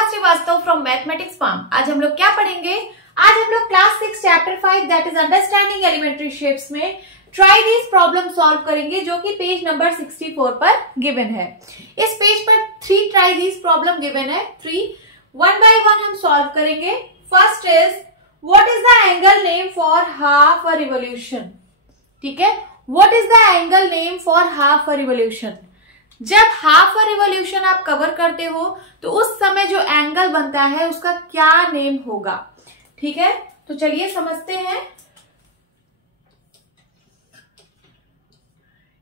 Rekha Srivastava from mathematics farm. आज हम लोग क्या पढ़ेंगे? आज हम लोग class 6 chapter 5 that is understanding elementary shapes में ट्राई दिस प्रॉब्लम सॉल्व करेंगे, जो कि पेज नंबर 64 पर गिवन है। इस पेज पर 3 ट्राई दिस प्रॉब्लम गिवन है। 3 वन बाय वन हम सॉल्व करेंगे। First is what is the angle name for half a revolution. ठीक है, what is the angle name for half a revolution. जब हाफ अ रिवॉल्यूशन आप cover करते हो तो उस समय जो एंगल बनता है उसका क्या नेम होगा। ठीक है, तो चलिए समझते हैं।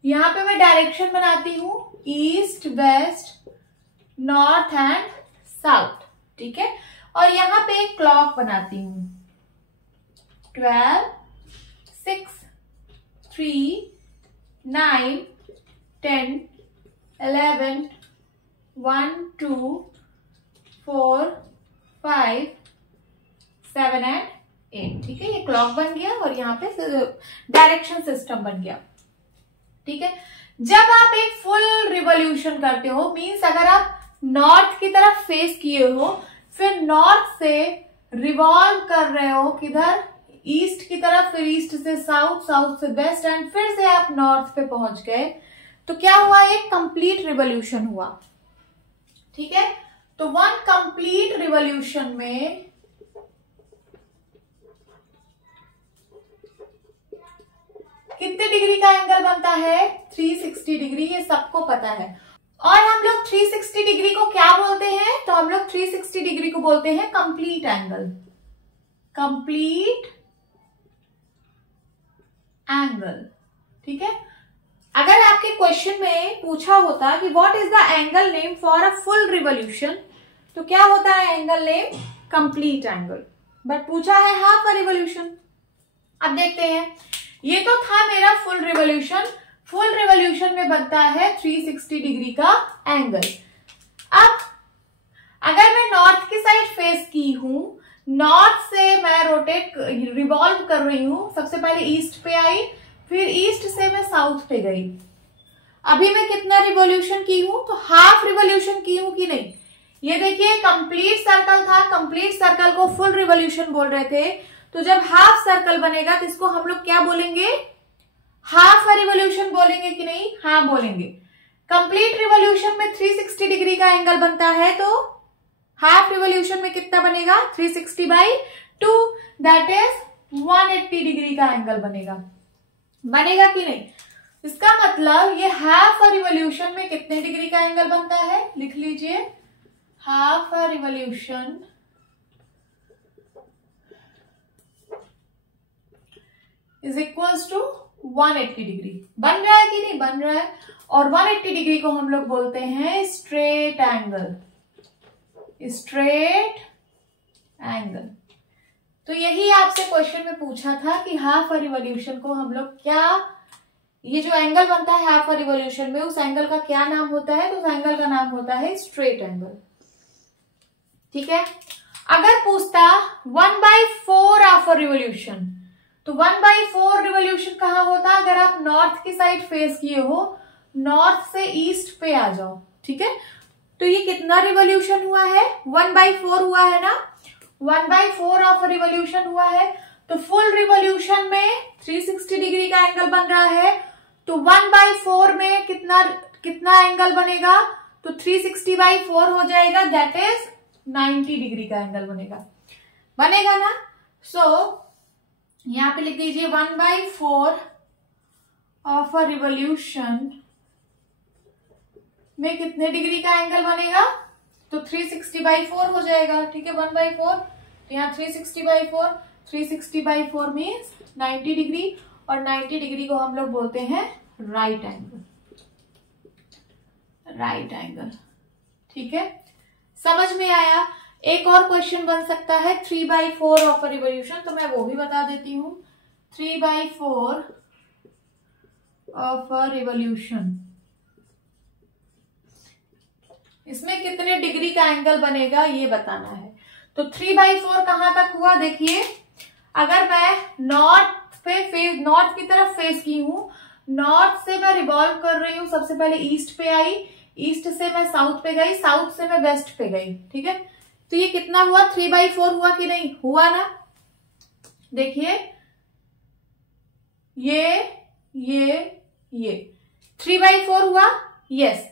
यहां पे मैं डायरेक्शन बनाती हूं east, west, north and south. ठीक है, और यहां पे एक क्लॉक बनाती हूं 12, 6, 3, 9, 10, 11, 1, 2, 4, 5, 7 एंड 8। ठीक है, ये क्लॉक बन गया और यहाँ पे डायरेक्शन सिस्टम बन गया। ठीक है, जब आप एक फुल रिवॉल्यूशन करते हो, मींस अगर आप नॉर्थ की तरफ फेस किए हो, फिर नॉर्थ से रिवॉल्व कर रहे हो किधर, ईस्ट की तरफ, फिर ईस्ट से साउथ, साउथ से वेस्ट एंड फिर से आप नॉर्थ पे पहुंच गए, तो क्या हुआ? एक कंप्लीट रिवॉल्यूशन हुआ। ठीक है, तो वन कंप्लीट रिवॉल्यूशन में कितने डिग्री का एंगल बनता है? 360 डिग्री। ये सबको पता है। और हम लोग 360 डिग्री को क्या बोलते हैं? तो हम लोग 360 डिग्री को बोलते हैं कंप्लीट एंगल। Complete angle. ठीक है, अगर आपके क्वेश्चन में पूछा होता कि what is the angle name for a full revolution, तो क्या होता है angle name? Complete angle. But पूछा है हाफ अ रिवॉल्यूशन। अब देखते हैं, ये तो था मेरा फुल रिवॉल्यूशन। फुल रिवॉल्यूशन में बनता है 360 डिग्री का एंगल। अब अगर मैं नॉर्थ की साइड फेस की हूं, नॉर्थ से मैं रोटेट रिवॉल्व कर रही हूं, सबसे पहले ईस्ट पे आई, फिर ईस्ट से मैं साउथ पे गई। अभी मैं कितना रिवॉल्यूशन की हूं? तो हाफ रिवॉल्यूशन की हूं कि नहीं? ये देखिए, कंप्लीट सर्कल था, कंप्लीट सर्कल को फुल रिवॉल्यूशन बोल रहे थे। तो जब हाफ सर्कल बनेगा तो इसको हम लोग क्या बोलेंगे? हाफ रिवॉल्यूशन बोलेंगे कि नहीं? हाँ बोलेंगे। कंप्लीट रिवॉल्यूशन में 360 डिग्री का एंगल बनता है, तो हाफ रिवॉल्यूशन में कितना बनेगा? 360/2, दैट इज 180 डिग्री का एंगल बनेगा। बनेगा कि नहीं? इसका मतलब ये हाफ रिवॉल्यूशन में कितने डिग्री का एंगल बनता है? लिख लीजिए, half revolution is equals to 180 degree. बन रहा है कि नहीं? बन रहा है। और 180 डिग्री को हम लोग बोलते हैं स्ट्रेट एंगल। Straight angle. तो यही आपसे क्वेश्चन में पूछा था कि हाफ रिवॉल्यूशन को हम लोग क्या, ये जो एंगल बनता है हाफ रिवॉल्यूशन में, उस एंगल का क्या नाम होता है? तो उस एंगल का नाम होता है स्ट्रेट एंगल। ठीक है, अगर पूछता 1/4 ऑफ रिवॉल्यूशन, तो 1/4 रिवॉल्यूशन कहां होता? अगर आप नॉर्थ की साइड फेस किए हो, नॉर्थ से ईस्ट पे आ जाओ। ठीक है, तो ये कितना रिवॉल्यूशन हुआ है? 1/4 हुआ है ना। 1/4 ऑफ रिवॉल्यूशन हुआ है, तो फुल रिवॉल्यूशन में 360 डिग्री का एंगल बन रहा है, तो 1/4 में कितना एंगल बनेगा? तो 360/4 हो जाएगा, दैट इज 90 डिग्री का एंगल बनेगा। बनेगा ना। सो यहां पे लिख दीजिए 1/4 ऑफ अ रिवॉल्यूशन में कितने डिग्री का एंगल बनेगा? तो 360/4 हो जाएगा। ठीक है, 1/4, तो यहाँ 360/4, 360/4 मीन्स 90 डिग्री, और 90 डिग्री को हम लोग बोलते हैं राइट एंगल। Right angle. ठीक है, समझ में आया? एक और क्वेश्चन बन सकता है 3/4 ऑफ अ रिवॉल्यूशन, तो मैं वो भी बता देती हूं। 3/4 ऑफ अ रिवॉल्यूशन, इसमें कितने डिग्री का एंगल बनेगा ये बताना है। तो 3/4 कहां तक हुआ? देखिए, अगर मैं नॉर्थ की तरफ फेस की हूं, नॉर्थ से मैं रिवॉल्व कर रही हूं, सबसे पहले ईस्ट पे आई, ईस्ट से मैं साउथ पे गई, साउथ से मैं वेस्ट पे गई। ठीक है, तो ये कितना हुआ, 3/4 हुआ कि नहीं, हुआ ना। देखिए ये 3/4 हुआ, यस।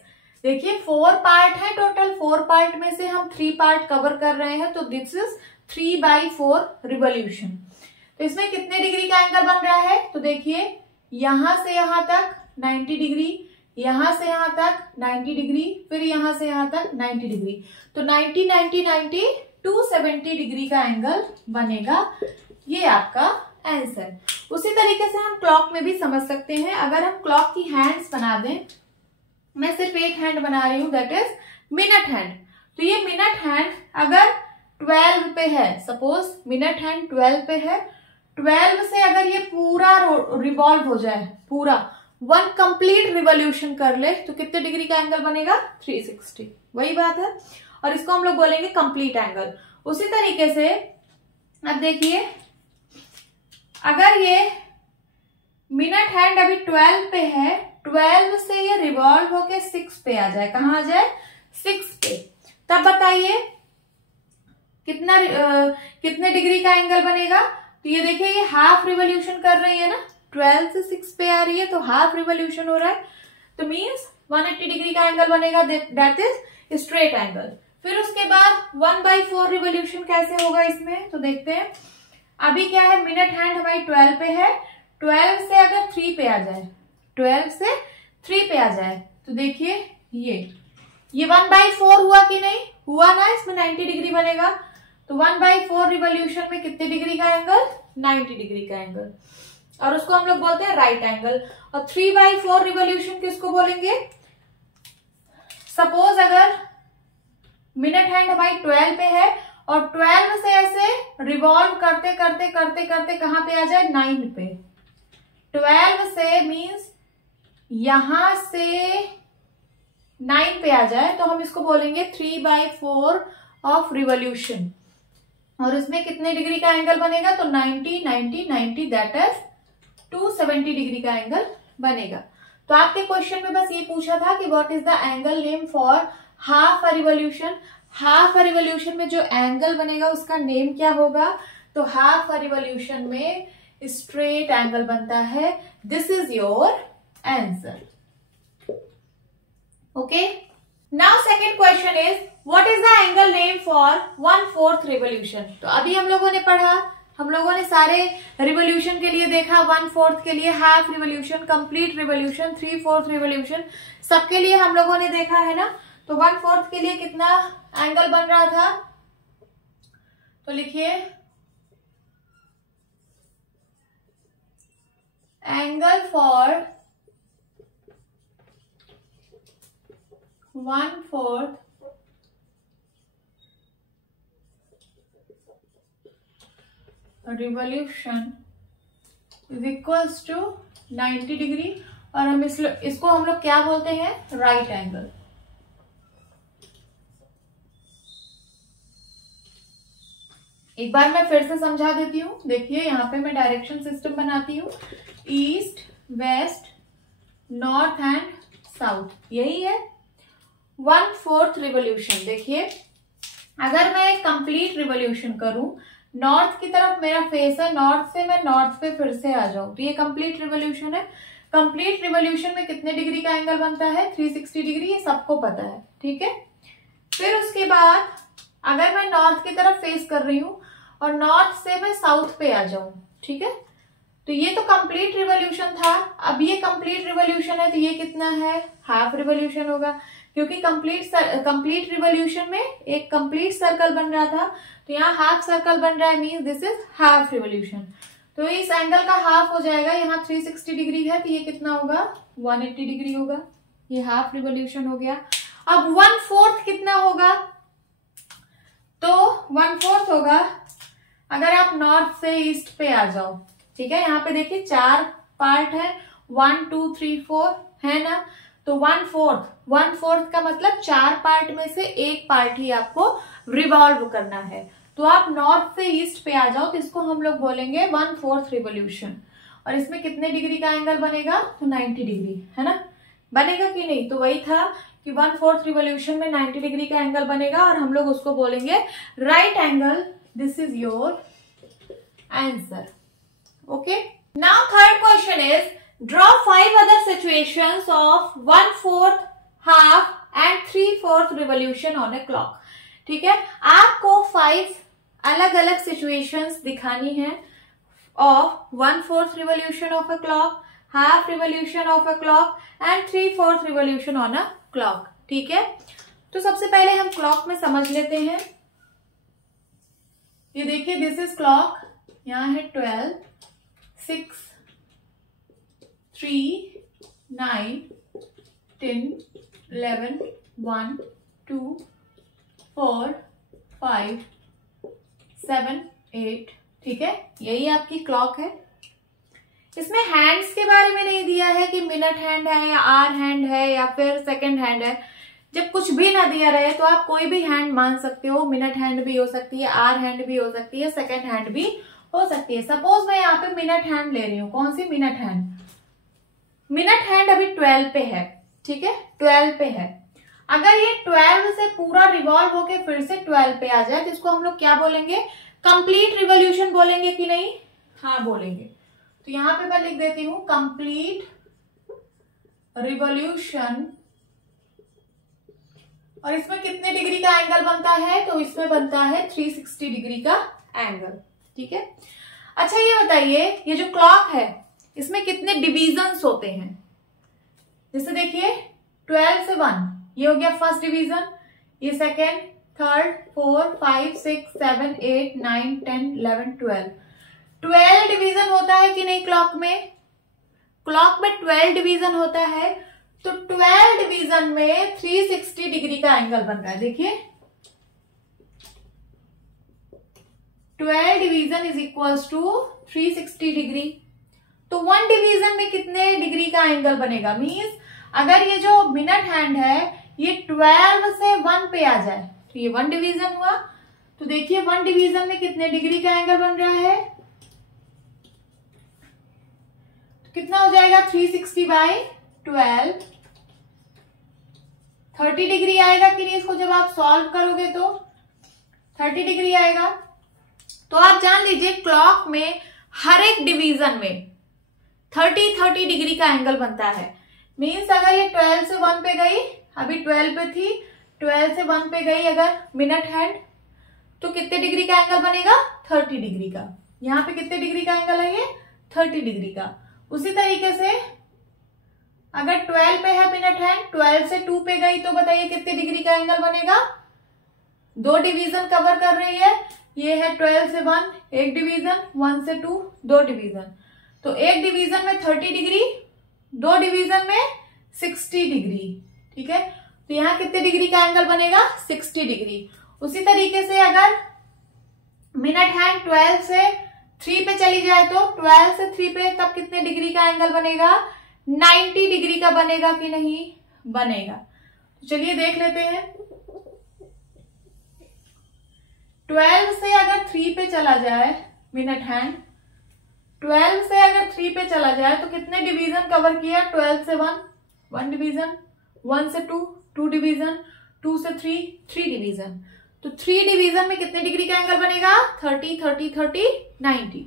देखिए 4 पार्ट है टोटल, 4 पार्ट में से हम 3 पार्ट कवर कर रहे हैं, तो दिस इज 3/4 रिवॉल्यूशन। तो इसमें कितने डिग्री का एंगल बन रहा है, तो देखिए यहां से यहां तक 90 डिग्री, यहां से यहां तक 90 डिग्री, फिर यहां से यहां तक 90 डिग्री, तो 90 90 90 270 डिग्री का एंगल बनेगा। ये आपका आंसर। उसी तरीके से हम क्लॉक में भी समझ सकते हैं। अगर हम क्लॉक की हैंड्स बना दें, मैं सिर्फ एक हैंड बना रही हूं, दैट इज मिनट हैंड। तो ये मिनट हैंड अगर 12 पे है, सपोज मिनट हैंड 12 पे है, 12 से अगर ये पूरा रिवॉल्व हो जाए, पूरा 1 कंप्लीट रिवॉल्यूशन कर ले, तो कितने डिग्री का एंगल बनेगा, 360। वही बात है, और इसको हम लोग बोलेंगे कंप्लीट एंगल। उसी तरीके से अब देखिए, अगर ये मिनट हैंड अभी 12 पे है, 12 से ये रिवॉल्व होके 6 पे आ जाए, कहां आ जाए, 6 पे, तब बताइए कितने डिग्री का एंगल बनेगा। तो ये देखिए ये हाफ रिवॉल्यूशन कर रही है ना, 12 से 6 पे आ रही है, तो हाफ रिवॉल्यूशन हो रहा है, तो मीन्स 180 डिग्री का एंगल बनेगा, दैट इज स्ट्रेट एंगल। फिर उसके बाद 1/4 रिवॉल्यूशन कैसे होगा इसमें, तो देखते हैं। अभी क्या है, मिनट हैंड हमारी 12 पे है, 12 से अगर 3 पे आ जाए, 12 से 3 पे आ जाए, तो देखिए ये 1/4 हुआ कि नहीं, हुआ ना, इसमें 90 डिग्री बनेगा। तो 1/4 रिवॉल्यूशन में कितने डिग्री का एंगल, 90 डिग्री का एंगल, और उसको हम लोग बोलते हैं राइट एंगल। और 3/4 रिवॉल्यूशन किसको बोलेंगे, सपोज अगर मिनट हैंड हमारी 12 पे है और 12 से ऐसे रिवॉल्व करते करते करते करते कहां पे आ जाए, 9 पे। 12 से मीन्स यहां से 9 पे आ जाए, तो हम इसको बोलेंगे 3/4 ऑफ रिवॉल्यूशन। और इसमें कितने डिग्री का एंगल बनेगा, तो 90 90 90, दैट इज 270 डिग्री का एंगल बनेगा। तो आपके क्वेश्चन में बस ये पूछा था कि what is the angle name for half a revolution. Half a revolution में जो एंगल बनेगा उसका नेम क्या होगा, तो हाफ अ रिवॉल्यूशन में स्ट्रेट एंगल बनता है। This is your answer. Okay, now second question is what is the angle name for 1/4 revolution. तो अभी हम लोगों ने पढ़ा, हम लोगों ने सारे रिवॉल्यूशन के लिए देखा, 1/4 के लिए, half revolution, complete revolution, 3/4 revolution, सबके लिए हम लोगों ने देखा है ना। तो 1/4 के लिए कितना एंगल बन रहा था, तो लिखिए angle for 1/4 revolution is equals to 90 degree, और हम इसको हम लोग क्या बोलते हैं, राइट एंगल। एक बार मैं फिर से समझा देती हूँ। देखिए यहाँ पे मैं डायरेक्शन सिस्टम बनाती हूँ, east west north and south, यही है 1/4 रिवॉल्यूशन। देखिए अगर मैं एक कंप्लीट रिवॉल्यूशन करूं, नॉर्थ की तरफ मेरा फेस है, नॉर्थ से मैं नॉर्थ पे फिर से आ जाऊं, तो ये कंप्लीट रिवॉल्यूशन है। कंप्लीट रिवॉल्यूशन में कितने डिग्री का एंगल बनता है, 360 डिग्री, ये सबको पता है, ठीक है। फिर उसके बाद अगर मैं नॉर्थ की तरफ फेस कर रही हूं और नॉर्थ से मैं साउथ पे आ जाऊं, ठीक है, तो ये तो कंप्लीट रिवॉल्यूशन था। अब ये कंप्लीट रिवॉल्यूशन है, तो ये कितना है, हाफ रिवॉल्यूशन होगा, क्योंकि कंप्लीट रिवॉल्यूशन में एक कंप्लीट सर्कल बन रहा था, तो यहाँ हाफ सर्कल बन रहा है, means this is half revolution. तो इस एंगल का हाफ हो जाएगा, यहाँ 360 डिग्री है, तो ये कितना होगा, 180 डिग्री होगा, ये हाफ रिवॉल्यूशन हो गया। अब 1/4 कितना होगा, तो 1/4 होगा अगर आप नॉर्थ से ईस्ट पे आ जाओ, ठीक है। यहाँ पे देखिए 4 पार्ट है, 1 2 3 4 है ना, तो 1/4 का मतलब 4 पार्ट में से एक पार्ट ही आपको रिवॉल्व करना है। तो आप नॉर्थ से ईस्ट पे आ जाओ, तो इसको हम लोग बोलेंगे 1/4 रिवॉल्यूशन। और इसमें कितने डिग्री का एंगल बनेगा, तो 90 डिग्री, है ना, बनेगा कि नहीं। तो वही था कि 1/4 रिवॉल्यूशन में 90 डिग्री का एंगल बनेगा और हम लोग उसको बोलेंगे right angle. This is your answer. Okay. Now third question is draw 5 other situations of 1/4, half and 3/4 revolution on a clock. ठीक है, आपको 5 अलग अलग सिचुएशंस दिखानी है of 1/4 revolution of a clock, half revolution of a clock and 3/4 revolution on a clock. ठीक है, तो सबसे पहले हम क्लॉक में समझ लेते हैं. ये देखिए, दिस इज क्लॉक. यहां है 12, 6, 3, 9, 10, 11, 1, 2, 4, 5, 7, 8. ठीक है, यही आपकी क्लॉक है. इसमें हैंड्स के बारे में नहीं दिया है कि मिनट हैंड है या आवर हैंड है या फिर सेकंड हैंड है. जब कुछ भी ना दिया रहे तो आप कोई भी हैंड मान सकते हो. मिनट हैंड भी हो सकती है, आवर हैंड भी हो सकती है, सेकंड हैंड भी हो सकती है. सपोज मैं यहाँ पे मिनट हैंड ले रही हूँ. कौन सी मिनट हैंड? मिनट हैंड अभी 12 पे है. ठीक है, 12 पे है. अगर ये 12 से पूरा रिवॉल्व होके फिर से 12 पे आ जाए तो इसको हम लोग क्या बोलेंगे? कंप्लीट रिवॉल्यूशन बोलेंगे कि नहीं? हाँ बोलेंगे. तो यहां पे मैं लिख देती हूं कंप्लीट रिवॉल्यूशन. और इसमें कितने डिग्री का एंगल बनता है? तो इसमें बनता है 360 डिग्री का एंगल. ठीक है. अच्छा ये बताइए, ये जो क्लॉक है इसमें कितने डिवीजन्स होते हैं? जैसे देखिए 12 से 1, ये हो गया फर्स्ट डिवीजन. ये सेकेंड, थर्ड, 4, 5, 6, 7, 8, 9, 10, 11, 12. 12 डिवीजन होता है कि नहीं क्लॉक में? क्लॉक में 12 डिवीजन होता है. तो 12 डिवीजन में 360 डिग्री का एंगल बन रहा है. देखिए 12 division is equals to 360 degree. तो 1 डिवीजन में कितने डिग्री का एंगल बनेगा? मींस अगर ये जो मिनट हैंड है ये 12 से 1 पे आ जाए तो ये 1 डिवीजन हुआ. तो देखिए 1 डिवीजन में कितने डिग्री का एंगल बन रहा है? तो कितना हो जाएगा? 360 बाई 12, 30 डिग्री आएगा कि नहीं? इसको जब आप सॉल्व करोगे तो 30 डिग्री आएगा. तो आप जान लीजिए क्लॉक में हर एक डिवीजन में 30 डिग्री का एंगल बनता है. मीन्स अगर ये 12 से 1 पे गई, अभी 12 पे थी, 12 से 1 पे गई अगर मिनट हैंड, तो कितने डिग्री का एंगल बनेगा? 30 डिग्री का. यहाँ पे कितने डिग्री का एंगल है? ये 30 डिग्री का. उसी तरीके से अगर 12 पे है मिनट हैंड, 12 से 2 पे गई तो बताइए कितने डिग्री का एंगल बनेगा? 2 डिवीजन कवर कर रही है. ये है 12 से 1 एक डिवीजन, 1 से 2 2 डिवीजन. तो एक डिवीजन में 30 डिग्री, 2 डिवीजन में 60 डिग्री. ठीक है, तो यहां कितने डिग्री का एंगल बनेगा? 60 डिग्री. उसी तरीके से अगर मिनट हैंड 12 से 3 पे चली जाए तो 12 से 3 पे तब कितने डिग्री का एंगल बनेगा? 90 डिग्री का बनेगा कि नहीं? बनेगा. तो चलिए देख लेते हैं. 12 से अगर 3 पे चला जाए मिनट हैंड, 12 से अगर 3 पे चला जाए तो कितने डिवीजन कवर किया? 12 से 1 1 डिवीजन, 1 से 2 2 डिवीजन, 2 से 3 3 डिवीजन. तो 3 डिवीजन में कितने डिग्री का एंगल बनेगा? 30 30 30 90.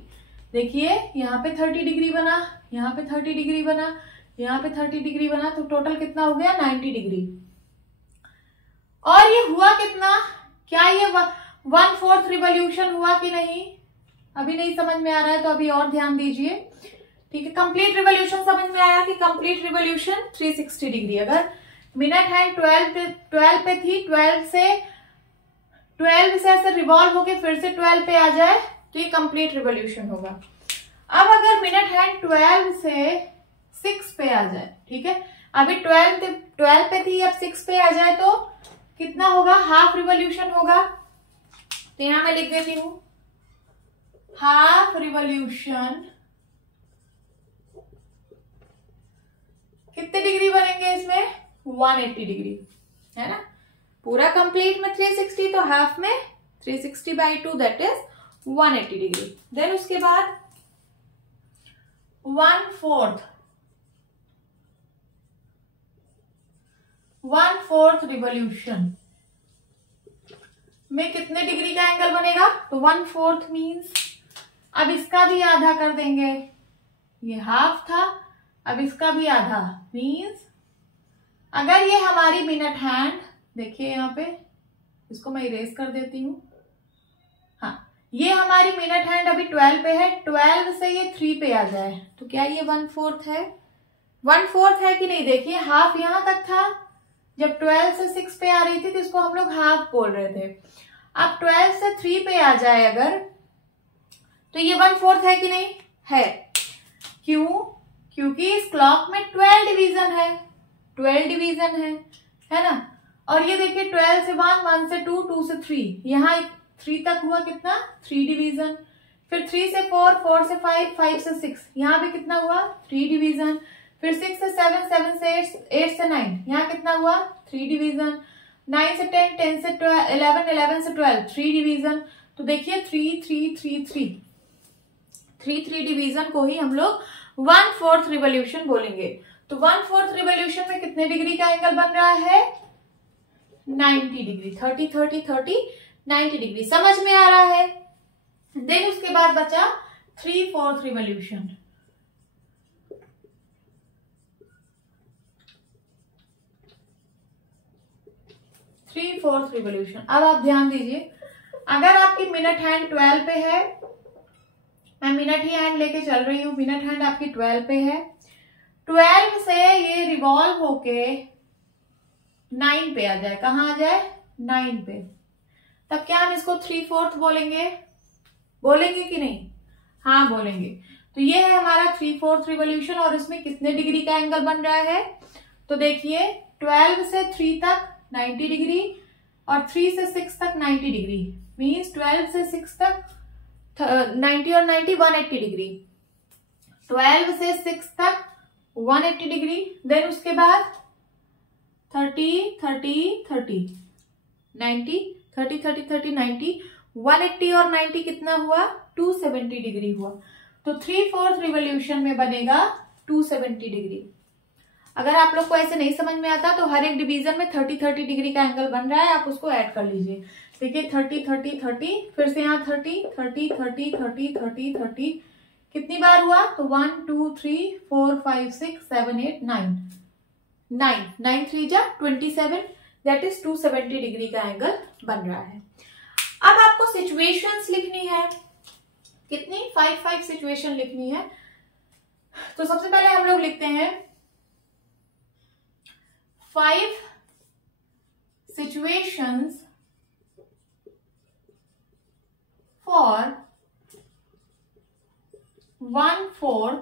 देखिए यहाँ पे 30 डिग्री बना, यहाँ पे 30 डिग्री बना, यहाँ पे 30 डिग्री बना. तो टोटल कितना हो गया? 90 डिग्री. और ये हुआ कितना? क्या ये 1/4 रिवॉल्यूशन हुआ कि नहीं? अभी नहीं समझ में आ रहा है तो अभी और ध्यान दीजिए. ठीक है, कंप्लीट रिवॉल्यूशन समझ में आया कि कंप्लीट रिवॉल्यूशन 360 डिग्री. अगर मिनट हैंड 12 पे थी, 12 से ऐसे रिवॉल्व होके फिर से 12 पे आ जाए तो ये कंप्लीट रिवॉल्यूशन होगा. अब अगर मिनट हैंड 12 से 6 पे आ जाए, ठीक है, अभी 12 पे थी, अब 6 पे आ जाए तो कितना होगा? हाफ रिवॉल्यूशन होगा. तो यहां मैं लिख देती हूं हाफ रिवॉल्यूशन. कितने डिग्री बनेंगे इसमें? 180 डिग्री, है ना. पूरा कंप्लीट में 360 तो हाफ में 360 by 2 that is 180 degree. Then उसके बाद 1/4 1/4 रिवॉल्यूशन में कितने डिग्री का एंगल बनेगा? तो 1/4 मीन्स, अब इसका भी आधा कर देंगे, ये हाफ था, अब इसका भी आधा मीन्स अगर ये हमारी मिनट हैंड, देखिए यहाँ पे, इसको मैं इरेज कर देती हूँ, हाँ, ये हमारी मिनट हैंड अभी 12 पे है, 12 से ये 3 पे आ जाए तो क्या ये 1/4 है? 1/4 है कि नहीं? देखिए हाफ यहां तक था, जब 12 से 6 पे आ रही थी तो इसको हम लोग हाफ बोल रहे थे। अब 12 से 3 पे आ जाए अगर, तो ये 1/4 है कि नहीं? है। क्यों? क्योंकि इस क्लॉक में 12 डिवीजन है, 12 डिवीजन है ना। और ये देखिए 12 से 1, 1 से 2, 2 से 3, यहाँ 3 तक हुआ कितना? 3 डिवीजन। फिर 3 से 4, 4 से 5, 5 से 6, यहाँ भी कितना हुआ? 3 डिवीजन। फिर 6 से 7, 7 से 8, 8 से 9, यहाँ कितना हुआ? 3 डिवीजन। 9 से 10, 10 से 11, 11 से 12, 3 डिवीजन। तो देखिए 3, 3, 3, 3, 3 डिवीजन को ही हम लोग 1/4 रिवॉल्यूशन बोलेंगे। तो 1/4 रिवॉल्यूशन में कितने डिग्री का एंगल बन रहा है? 90 डिग्री। 30, 30, 30, 90 डिग्री। समझ में आ रहा है? देन उसके बाद बचा 3/4 रिवॉल्यूशन। रिवॉल्यूशन। अब आप ध्यान दीजिए, अगर आपकी मिनट हैंड 12 पे है, मैं मिनट ही हैंड लेके चल रही हूं, मिनट हैंड आपकी 12 पे है, 12 से ये रिवॉल्व होके 9 पे आ जाए, कहाँ आ जाए? 9 पे, तब क्या हम इसको 3/4 बोलेंगे? बोलेंगे कि नहीं? हाँ बोलेंगे। तो ये है हमारा 3/4 रिवॉल्यूशन। और इसमें कितने डिग्री का एंगल बन रहा है? तो देखिए 12 से 3 तक 90 डिग्री और 3 से 6 तक 90 डिग्री, मीन्स 12 से 6 तक 90 और 90 180 डिग्री, 12 से 6 तक 180 डिग्री। देन उसके बाद 30, 30, 30, 90, 30, 30, 30, 90, 180 और 90 कितना हुआ? 270 डिग्री हुआ। तो 3/4 रिवॉल्यूशन में बनेगा 270 डिग्री। अगर आप लोग को ऐसे नहीं समझ में आता तो हर एक डिवीजन में 30, 30 डिग्री का एंगल बन रहा है, आप उसको ऐड कर लीजिए। देखिए 30, 30, 30, फिर से यहाँ 30, 30, 30, 30, 30, 30, कितनी बार हुआ? तो 1, 2, 3, 4, 5, 6, 7, 8, 9, 9 3 जा 27, दैट इज 270 डिग्री का एंगल बन रहा है। अब आपको सिचुएशंस लिखनी है, कितनी? 5 सिचुएशन लिखनी है। तो सबसे पहले हम लोग लिखते हैं 5 situations for 1/4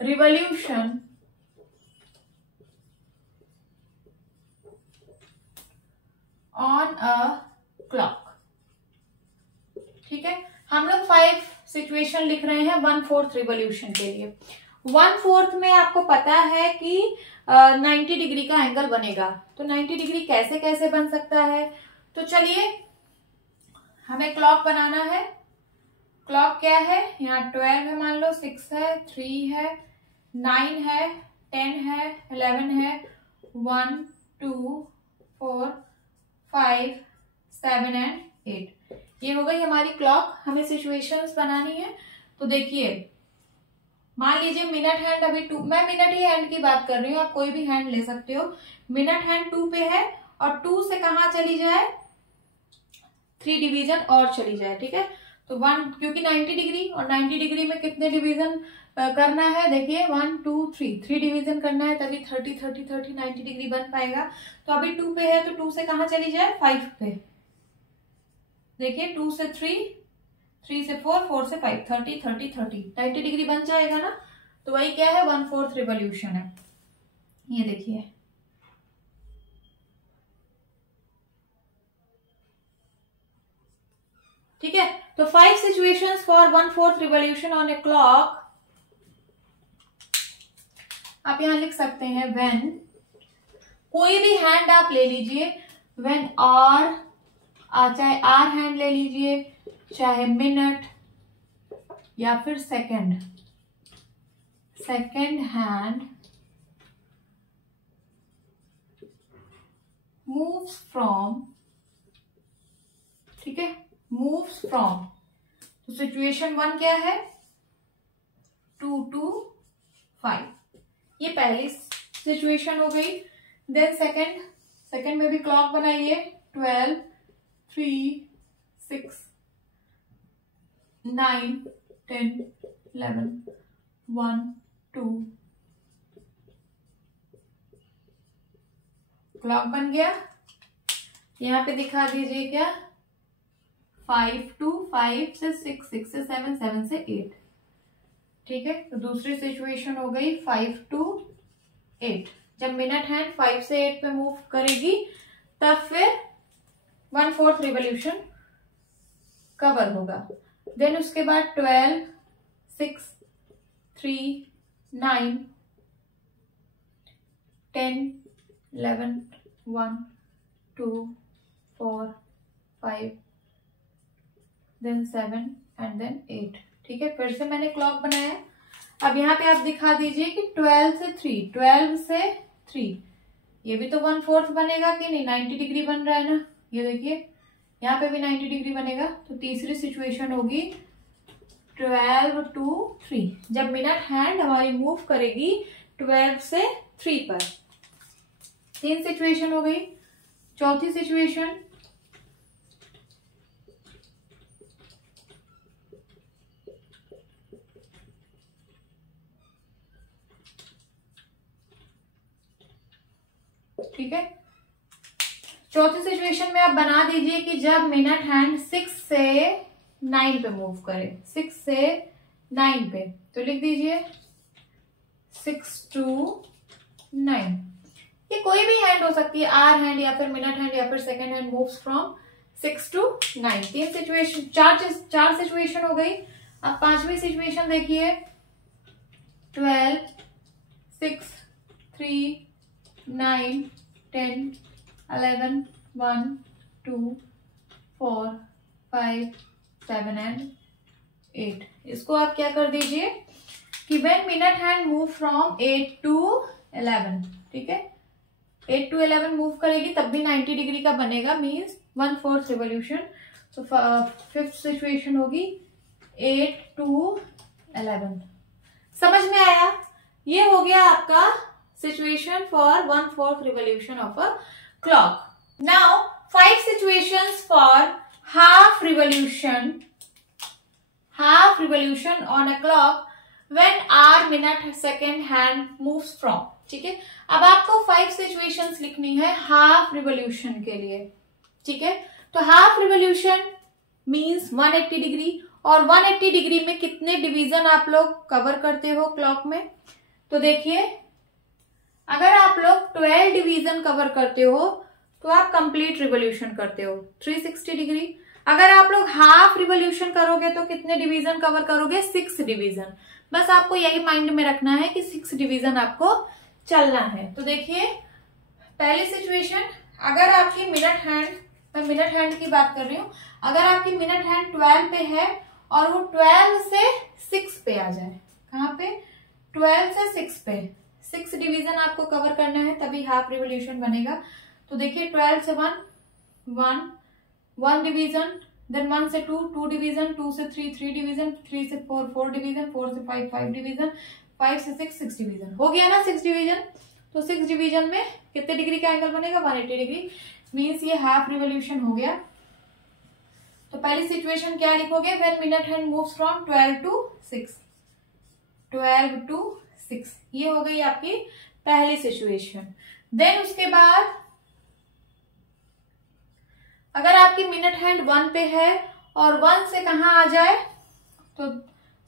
revolution on a clock। ठीक है, हम लोग 5 सिचुएशन लिख रहे हैं 1/4 रिवॉल्यूशन के लिए। 1/4 में आपको पता है कि 90 डिग्री का एंगल बनेगा। तो 90 डिग्री कैसे कैसे बन सकता है? तो चलिए हमें क्लॉक बनाना है। क्लॉक क्या है? यहाँ 12 है, मान लो 6 है, 3 है, 9 है, 10 है, 11 है, 1, 2, 4, 5, 7 एंड 8। ये हो गई हमारी क्लॉक। हमें सिचुएशंस बनानी है। तो देखिए मान लीजिए मिनट हैंड अभी 2, मैं मिनट ही हैंड की बात कर रही हूँ, आप कोई भी हैंड ले सकते हो। मिनट हैंड 2 पे है और 2 से कहाँ चली जाए? 3 डिवीजन और चली जाए। ठीक है, तो 1, क्योंकि 90 डिग्री और 90 डिग्री में कितने डिवीजन करना है? देखिए 1, 2, 3 डिवीजन करना है, तभी 30, 30, 30, 90 डिग्री बन पाएगा। तो अभी 2 पे है तो 2 से कहाँ चली जाए? 5 पे। देखिए 2 से 3, 3 से 4, 4 से 5, 30, 30, 30, 90 डिग्री बन जाएगा ना। तो वही क्या है? 1/4 रिवॉल्यूशन है। ये देखिए ठीक है। तो 5 situations for 1/4 revolution on a clock. आप यहां लिख सकते हैं व्हेन, कोई भी हैंड आप ले लीजिए, व्हेन आर, चाहे आर हैंड ले लीजिए, चाहे मिनट या फिर सेकंड हैंड मूव्स फ्रॉम, ठीक है, मूव्स फ्रॉम, तो सिचुएशन 1 क्या है, 2 to 5, ये पहली सिचुएशन हो गई। देन सेकंड में भी क्लॉक बनाइए, 12, 3, 6, 9, 10, 11, 1, 2, क्लॉक बन गया। यहाँ पे दिखा दीजिए क्या, 5 to 5 से 6, 6 से 7, 7 से 8, ठीक है। तो दूसरी सिचुएशन हो गई 5 to 8। जब मिनट हैंड 5 से 8 पे मूव करेगी तब फिर 1/4 रिवॉल्यूशन कवर होगा। देन उसके बाद 12, 6, 3, 9, 10, 11, 1, 2, 4, 5, देन 7 एंड देन 8, ठीक है। फिर से मैंने क्लॉक बनाया। अब यहाँ पे आप दिखा दीजिए कि 12 से 3, ये भी तो 1/4 बनेगा कि नहीं, 90 डिग्री बन रहा है ना, ये देखिए यहाँ पे भी 90 डिग्री बनेगा। तो तीसरी सिचुएशन होगी 12 to 3, जब मिनट हैंड हमारी मूव करेगी 12 से 3 पर। 3 सिचुएशन हो गई। चौथी सिचुएशन, ठीक है, चौथी सिचुएशन में आप बना दीजिए कि जब मिनट हैंड 6 से 9 पे मूव करे, 6 से 9 पे, तो लिख दीजिए 6 to 9। ये कोई भी हैंड हो सकती है, आर हैंड या फिर मिनट हैंड या फिर second hand moves from 6 to 9। 3 situation, चार सिचुएशन हो गई। अब पांचवी सिचुएशन देखिए, 12, 6, 3, 9, 10, 11, 1, 2, 4, 5, 7 एंड 8। इसको आप क्या कर दीजिए कि when minute hand move from 8 to 11, ठीक है, 8 to 11 मूव करेगी तब भी 90 डिग्री का बनेगा, मीन्स 1/4 रिवॉल्यूशन। तो फिफ्थ सिचुएशन होगी 8 to 11। समझ में आया? ये हो गया आपका situation for 1/4 revolution of a clock. Now 5 situations for half revolution on a clock when hour, minute, second hand moves from, ठीक है। अब आपको 5 situations लिखनी है हाफ रिवॉल्यूशन के लिए, ठीक है। तो हाफ रिवॉल्यूशन मीन्स 180 डिग्री, और 180 डिग्री में कितने डिवीजन आप लोग कवर करते हो क्लॉक में? तो देखिए, अगर आप लोग 12 डिवीजन कवर करते हो तो आप कंप्लीट रिवॉल्यूशन करते हो 360 डिग्री। अगर आप लोग हाफ रिवॉल्यूशन करोगे तो कितने डिवीजन कवर करोगे? 6 डिवीजन। बस आपको यही माइंड में रखना है कि 6 डिवीजन आपको चलना है। तो देखिए, पहली सिचुएशन, अगर आपकी मिनट हैंड, मैं मिनट हैंड की बात कर रही हूं, अगर आपकी मिनट हैंड 12 पे है और वो 12 से 6 पे आ जाए, कहाँ पे? 12 से 6 पे, 6 डिवीजन आपको कवर करना है तभी हाफ रिवॉल्यूशन बनेगा। तो देखिए, 12 से 1 डिवीजन, देन 1 से 2 डिवीजन, 2 से 3 डिवीजन, 3 से 4 डिवीजन, 4 से 5 डिवीजन, 5 से 6 डिवीजन। हो गया ना 6 डिवीजन? तो 6 डिवीजन में कितने डिग्री का एंगल बनेगा? 180 डिग्री, मीन्स ये हाफ रिवॉल्यूशन हो गया। तो पहली सिचुएशन क्या लिखोगे? When minute hand moves from 12 to 6, 12 to 6, ये हो गई आपकी पहली सिचुएशन। देन उसके बाद अगर आपकी मिनट हैंड 1 पे है और 1 से कहाँ आ जाए तो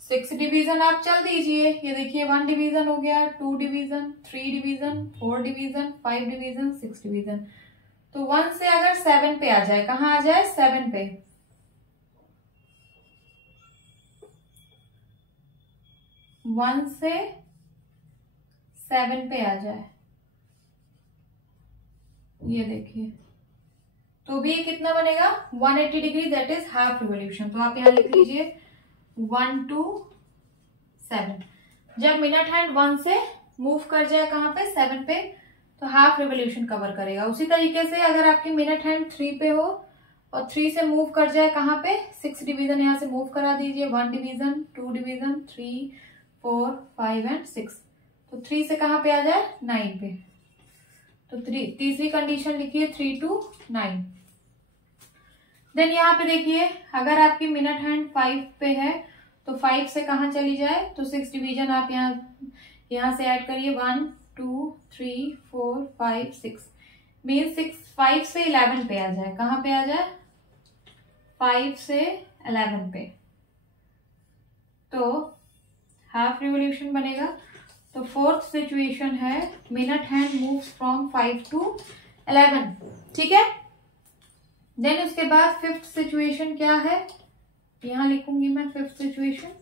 6 डिवीजन आप चल दीजिए। ये देखिए, 1 डिवीजन हो गया, 2 division, 3 division, 4 division, 5 division, 6 division. तो 1 से अगर 7 पे आ जाए, कहाँ आ जाए? 7 पे। 1 से 7 पे आ जाए, ये देखिए, तो भी कितना बनेगा? 180 degree, that is half revolution. तो आप यहां लिख लीजिए 1 to 7। जब मिनट हैंड 1 से मूव कर जाए, कहां पे? 7 पे, तो हाफ रिवोल्यूशन कवर करेगा। उसी तरीके से अगर आपकी मिनट हैंड 3 पे हो और 3 से मूव कर जाए कहाँ पे, 6 डिवीजन यहाँ से मूव करा दीजिए, 1 डिवीजन, 2 डिवीजन, 3, 4, 5 एंड 6। तो 3 से कहाँ पे आ जाए, 9 पे। तो तीसरी कंडीशन लिखिए 3 to 9। देन यहाँ पे देखिए अगर आपकी मिनट हैंड 5 पे है तो 5 से कहाँ चली जाए, तो 6 डिवीजन आप यहाँ से ऐड करिए, 1, 2, 3, 4, 5, 6 मीन 5 से 11 पे आ जाए। कहाँ पे आ जाए, 5 से 11 पे, तो हाफ रिवोल्यूशन बनेगा। तो फोर्थ सिचुएशन है minute hand moves from 5 to 11, ठीक है। देन उसके बाद फिफ्थ सिचुएशन क्या है, यहां लिखूंगी मैं फिफ्थ सिचुएशन।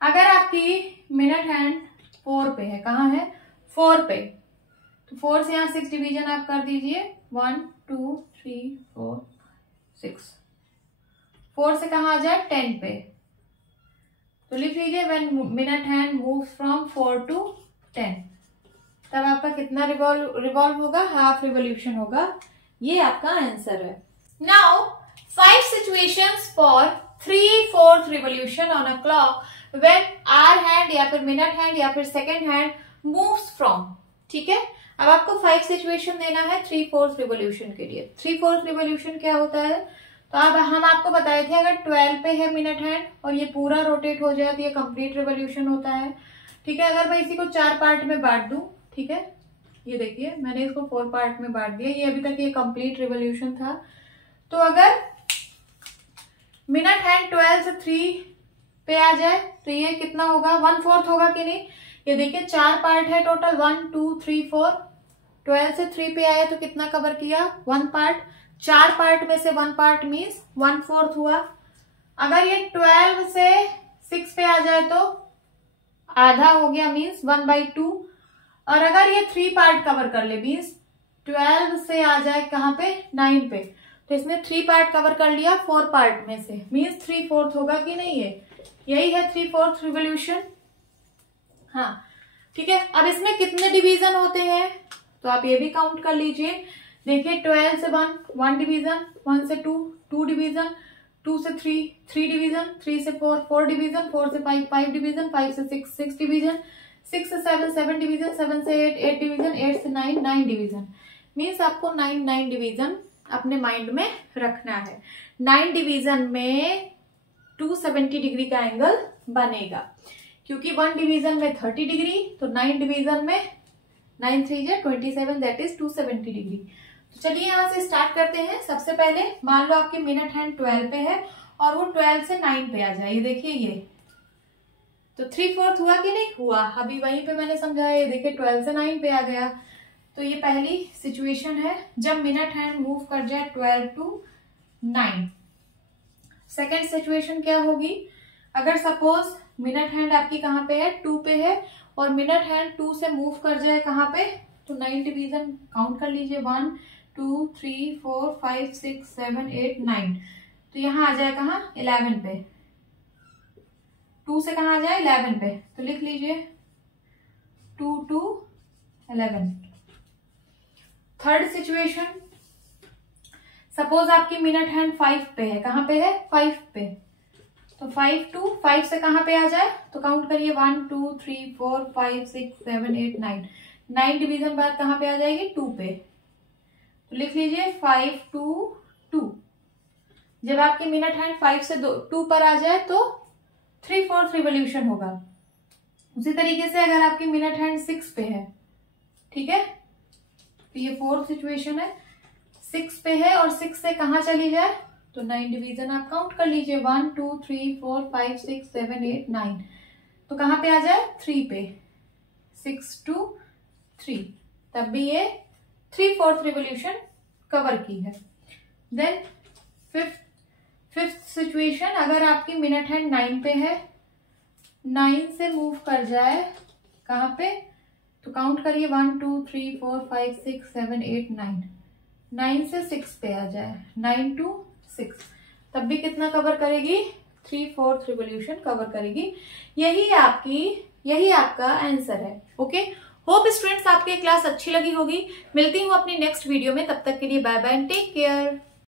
अगर आपकी मिनट हैंड 4 पे है, कहाँ है, 4 पे, तो 4 से यहाँ 6 डिवीजन आप कर दीजिए, 1, 2, 3, 4, 6। 4 से कहाँ आ जाए, 10 पे, तो लिख लीजिए when minute hand moves from 4 to 10, तब आपका कितना रिवॉल्व होगा, हाफ रिवोल्यूशन होगा। ये आपका आंसर है। Now 5 situations for 3/4 revolution on a clock when hour hand या फिर मिनट हैंड या फिर सेकेंड हैंड मूव्स फ्रॉम, ठीक है। अब आपको 5 सिचुएशन देना है 3/4 रिवोल्यूशन के लिए। 3/4 रिवोल्यूशन क्या होता है, तो अब हम आपको बताए थे अगर 12 पे है मिनट हैंड और ये पूरा रोटेट हो जाए तो ये कंप्लीट रिवोल्यूशन होता है, ठीक है। अगर मैं इसी को 4 पार्ट में बांट दूं, ठीक है, ये देखिए मैंने इसको 4 पार्ट में बांट दिया, ये अभी तक ये कंप्लीट रिवोल्यूशन था। तो अगर मिनट हैंड 12 से 3 पे आ जाए तो ये कितना होगा, 1/4 होगा कि नहीं। ये देखिए 4 पार्ट है टोटल, 1, 2, 3, 4। 12 से 3 पे आया तो कितना कवर किया, 1 पार्ट। 4 पार्ट में से 1 पार्ट मीन्स 1/4 हुआ। अगर ये 12 से 6 पे आ जाए तो आधा हो गया मीन्स 1/2। और अगर ये 3 पार्ट कवर कर ले मीन्स 12 से आ जाए कहाँ पे, 9 पे, तो इसने 3 पार्ट कवर कर लिया 4 पार्ट में से, मीन्स 3/4 होगा कि नहीं। यही है 3/4 रिवोल्यूशन। हाँ ठीक है। अब इसमें कितने डिवीजन होते हैं तो आप ये भी काउंट कर लीजिए। देखिए 12 से 1 डिवीजन, 1 से 2 डिवीजन, 2 से 3 डिवीजन, 3 से 4 डिवीजन, 4 से 5 डिवीजन, 5 से 6 डिवीजन, 6 से 7 डिवीजन, 7 से 8 डिवीजन, 8 से 9 डिवीजन। मीन्स आपको 9 डिवीजन अपने माइंड में रखना है। 9 डिवीजन में 270 डिग्री का एंगल बनेगा, क्योंकि 1 डिवीजन में 30 डिग्री, तो 9 डिवीजन में 9 3 27, दैट इज 270 डिग्री। तो चलिए यहां से स्टार्ट करते हैं। सबसे पहले मान लो आपकी मिनट हैंड 12 पे है और वो 12 से 9 पे आ जाए, ये देखिए ये तो 3/4 हुआ कि नहीं हुआ। अभी वहीं पे मैंने समझाया, ये देखिए 12 से 9 पे आ गया। तो ये पहली सिचुएशन है जब मिनट हैंड मूव कर जाए 12 to 9। सेकेंड सिचुएशन क्या होगी, अगर सपोज मिनट हैंड आपकी कहाँ पे है, 2 पे है और मिनट हैंड 2 से मूव कर जाए कहाँ पे, तो 9 डिवीजन काउंट कर लीजिए, 1, 2, 3, 4, 5, 6, 7, 8, 9। तो यहाँ आ जाए कहाँ, 11 पे। 2 से कहाँ आ जाए, 11 पे, तो लिख लीजिए 2 to 11। थर्ड सिचुएशन, सपोज आपकी मिनट हैंड 5 पे है, कहाँ पे है, 5 पे, तो 5 से कहाँ पे आ जाए, तो काउंट करिए 1, 2, 3, 4, 5, 6, 7, 8, 9। 9 डिवीजन बाद कहाँ पे आ जाएगी, 2 पे, तो लिख लीजिए 5 to 2। जब आपकी मिनट हैंड 5 से 2 पर आ जाए तो 3/4 रिवोल्यूशन होगा। उसी तरीके से अगर आपकी मिनट हैंड 6 पे है, ठीक है, तो ये फोर्थ सिचुएशन है, 6 पे है और 6 से कहाँ चली जाए, तो 9 डिवीजन आप काउंट कर लीजिए, 1, 2, 3, 4, 5, 6, 7, 8, 9। तो कहाँ पे आ जाए, 3 पे, 6 to 3, तब भी ये 3/4 रिवोल्यूशन कवर की है। देन फिफ्थ सिचुएशन, अगर आपकी मिनट हैंड 9 पे है, 9 से मूव कर जाए कहाँ पे, तो काउंट करिए 1, 2, 3, 4, 5, 6, 7, 8, 9। 9 से 6 पे आ जाए, 9 to 6, तब भी कितना कवर करेगी, 3/4 रिवोल्यूशन कवर करेगी। यही आपका आंसर है। ओके, होप स्टूडेंट्स आपको ये क्लास अच्छी लगी होगी। मिलती हूँ अपनी नेक्स्ट वीडियो में, तब तक के लिए bye bye and take care.